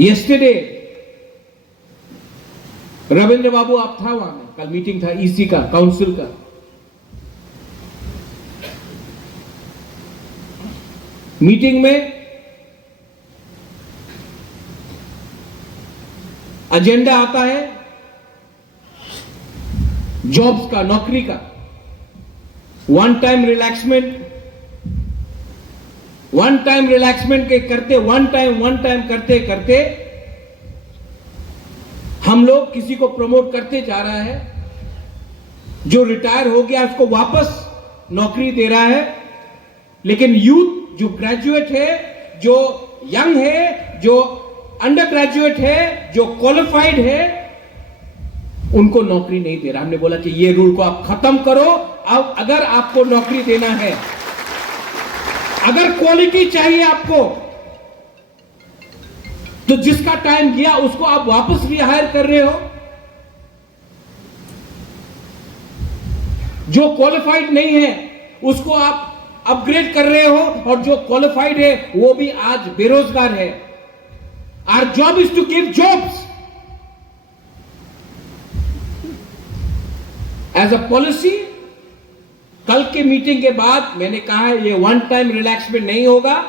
Yesterday Ravindra बाबू आप था वहां में, कल मीटिंग था ईसी का, काउंसिल का। मीटिंग में एजेंडा आता है जॉब्स का, नौकरी का, वन टाइम रिलैक्समेंट के करते, वन टाइम करते करते हम लोग किसी को प्रमोट करते जा रहा है, जो रिटायर हो गया उसको वापस नौकरी दे रहा है, लेकिन यूथ जो ग्रेजुएट है, जो यंग है, जो अंडर ग्रेजुएट है, जो क्वालिफाइड है, उनको नौकरी नहीं दे रहा। हमने बोला कि ये रूल को आप खत्म करो। अब अगर आपको नौकरी देना है, अगर क्वालिटी चाहिए आपको, तो जिसका टाइम गया उसको आप वापस रिहायर कर रहे हो। जो क्वालिफाइड नहीं है उसको आप अपग्रेड कर रहे हो, और जो क्वालिफाइड है वो भी आज बेरोजगार है। Our job is to give jobs. As a policy, कल के मीटिंग के बाद मैंने कहा है ये वन टाइम रिलैक्समेंट नहीं होगा,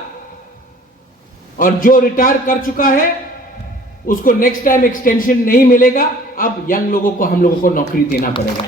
और जो रिटायर कर चुका है उसको नेक्स्ट टाइम एक्सटेंशन नहीं मिलेगा। अब यंग लोगों को, हम लोगों को नौकरी देना पड़ेगा।